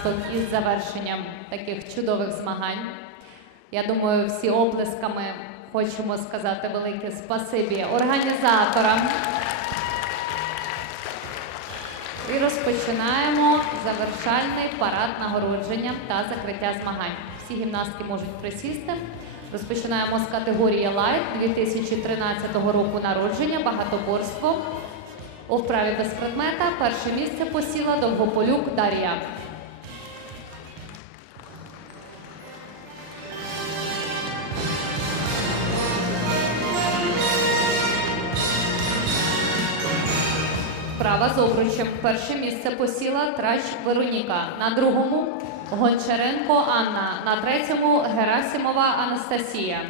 гімнасток із завершенням таких чудових змагань. Я думаю, всі оплесками хочемо сказати велике спасибі організаторам. І розпочинаємо завершальний парад нагородження та закриття змагань. Всі гімнастки можуть присісти. Розпочинаємо з категорії Light 2013 року народження, багатоборство. У вправі без предмета перше місце посіла Довгополюк Дар'я. Вправа з обручем. Перше місце посіла Трач Вероніка. На другому Гончаренко Анна. На третьому Герасимова Анастасія.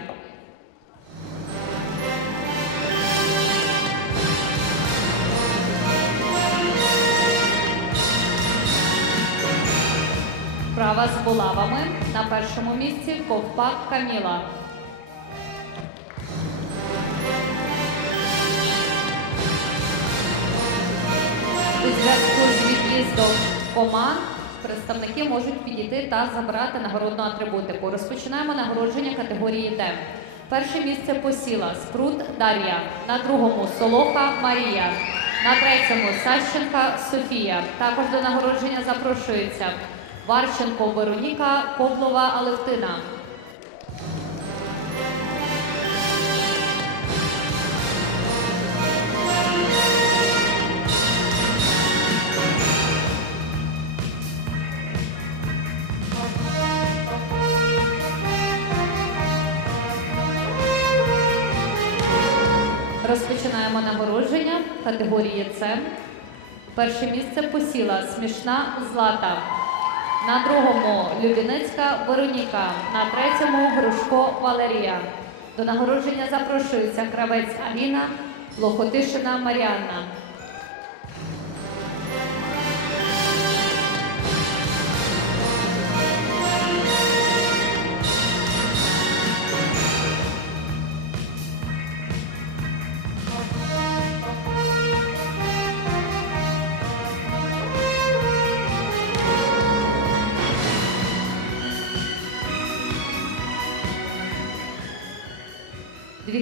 Вправа з булавами. На першому місці Ковпак Каміла. Від'їздом команд представники можуть підійти та забрати нагородну атрибутику. Розпочинаємо нагородження категорії Д. Перше місце посіла Спрут Дар'я, на другому Солоха Марія, на третьому Сащенка Софія. Також до нагородження запрошується Варченко Вероніка, Коблова Алевтина. Розпочинаємо нагородження категорії С. Перше місце посіла смішна Злата. На другому Любінецька Вероніка. На третьому Грушко Валерія. До нагородження запрошується кравець Аліна, Лохотишина Маріанна. –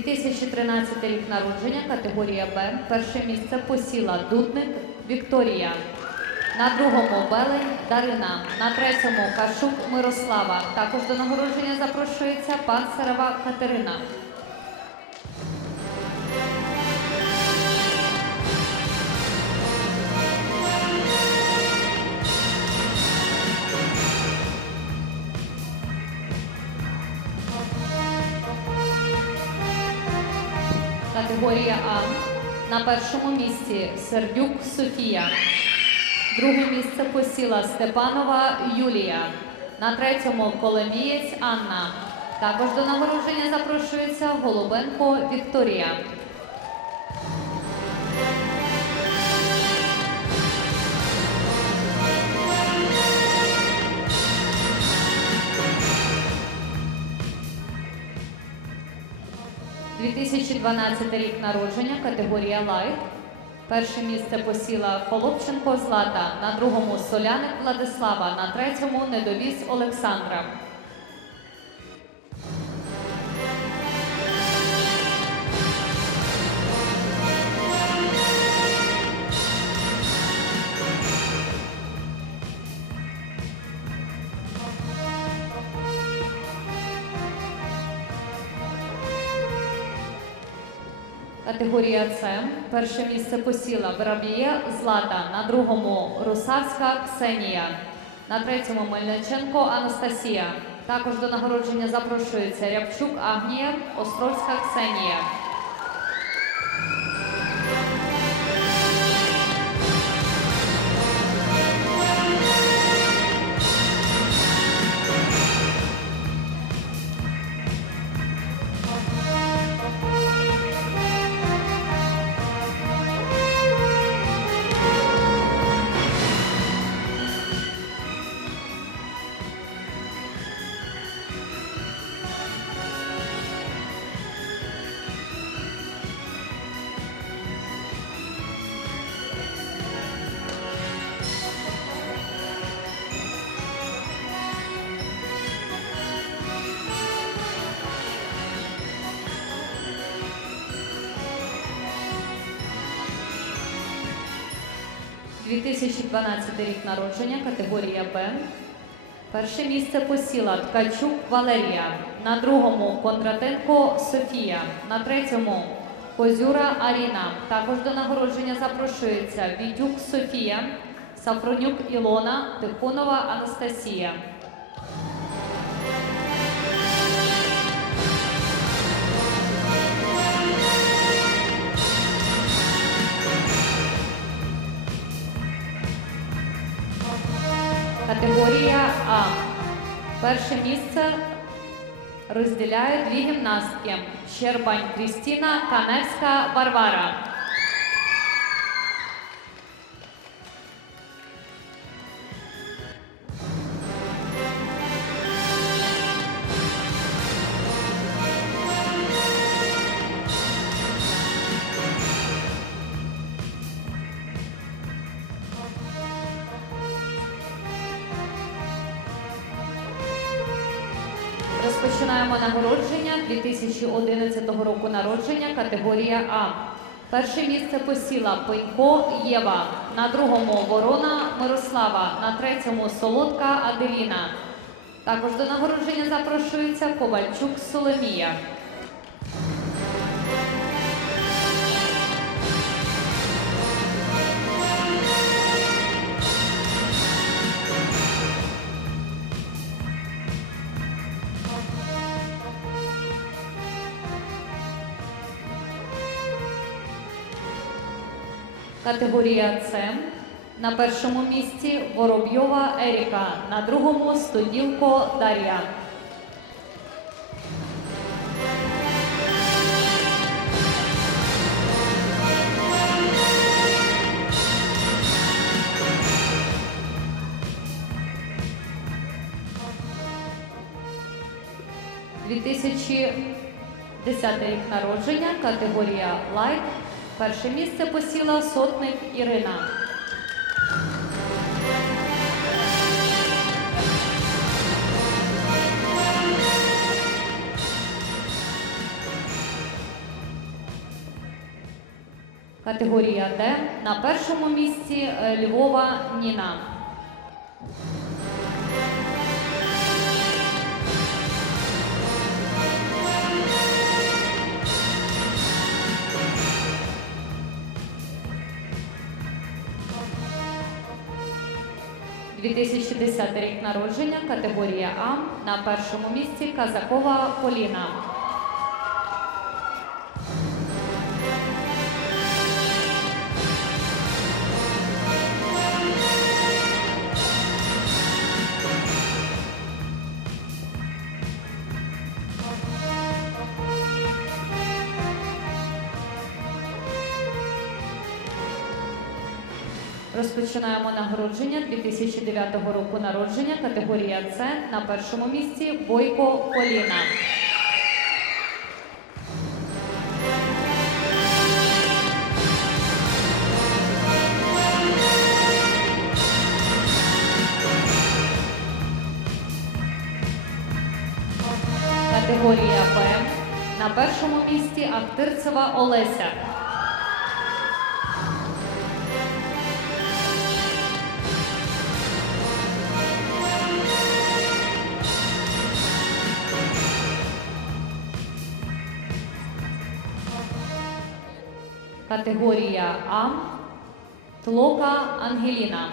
2013 рік народження, категорія Б. Перше місце посіла Дудник Вікторія. На другому Белень Дарина. На третьому Кашук Мирослава. Також до нагородження запрошується Панцерева Катерина. На першому місці Сердюк Софія. Друге місце посіла Степанова Юлія. На третьому Коломієць Анна. Також до нагородження запрошується Голубенко Вікторія. – 2012 рік народження, категорія Лайт. Перше місце посіла Холопченко Злата, на другому Соляник Владислава, на третьому Недовіз Олександра. Категорія С. Перше місце посіла Воробія Злата, на другому Русавська Ксенія, на третьому Мельниченко Анастасія. Також до нагородження запрошується Рябчук Агнія, Островська Ксенія. 2012 рік народження, категорія Б. Перше місце посіла Ткачук Валерія. На другому Кондратенко Софія. На третьому Козюра Аріна. Також до нагородження запрошується Відюк Софія, Сафронюк Ілона, Тихонова Анастасія. Категорія А. Перше місце розділяють дві гімнастки: Щербань Крістіна, Каневська Варвара. Розпочинаємо нагородження 2011 року народження, категорія А. Перше місце посіла Пенько Єва, на другому Ворона Мирослава, на третьому Солодка Аделіна. Також до нагородження запрошується Ковальчук Соломія. Категорія С. На першому місці Воробйова Еріка, на другому Студілко Дар'я. – 2010 рік народження, категорія Лайт. Перше місце посіла сотник Ірина. Категорія Д. На першому місці е, Львова Ніна. – 2010 рік народження, категорія А. На першому місці Казакова Поліна. Розпочинаємо нагородження 2009 року народження, категорія С. На першому місці Бойко Поліна. Категорія Б. На першому місці Ахтирцева Олеся. Категорія А. Тлока Ангеліна.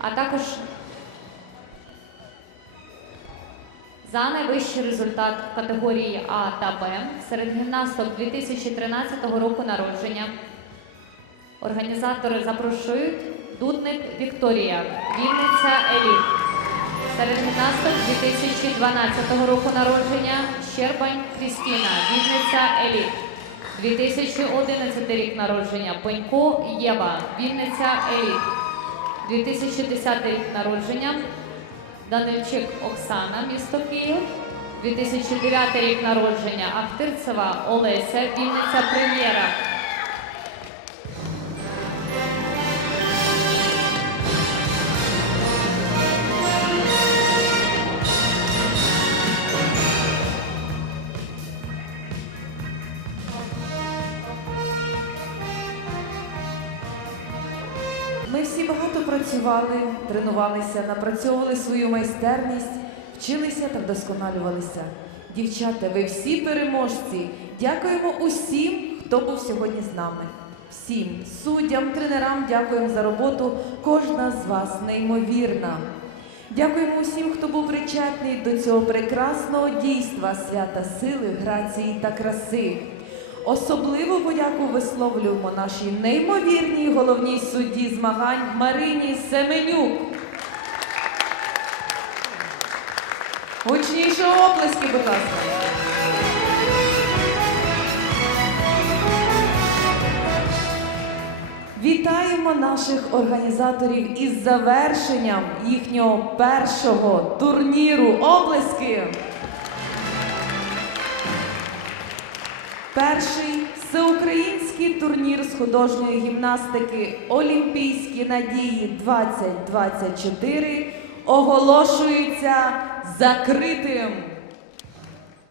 А також За найвищий результат в категорії А та Б серед гімнасток 2013 року народження організатори запрошують Дудник Вікторія, Вінниця Еліт. Серед гімнасток 2012 року народження Щербань Крістіна, Вінниця Еліт. 2011 рік народження Пенько Єва, Вінниця Еліт. 2010 рік народження Данильчик Оксана, місто Київ. 2009 рік народження Ахтирцева Олеся, Вінниця Прем'єра. Працювали, тренувалися, напрацьовували свою майстерність, вчилися та вдосконалювалися. Дівчата, ви всі переможці. Дякуємо усім, хто був сьогодні з нами. Всім суддям, тренерам дякуємо за роботу. Кожна з вас неймовірна. Дякуємо усім, хто був причетний до цього прекрасного дійства свята сили, грації та краси. Особливу подяку висловлюємо нашій неймовірній головній судді змагань Марині Семенюк. Гучніше оплески, будь ласка. Вітаємо наших організаторів із завершенням їхнього першого турніру. Оплески! Перший всеукраїнський турнір з художньої гімнастики Олімпійські надії 2024 оголошується закритим.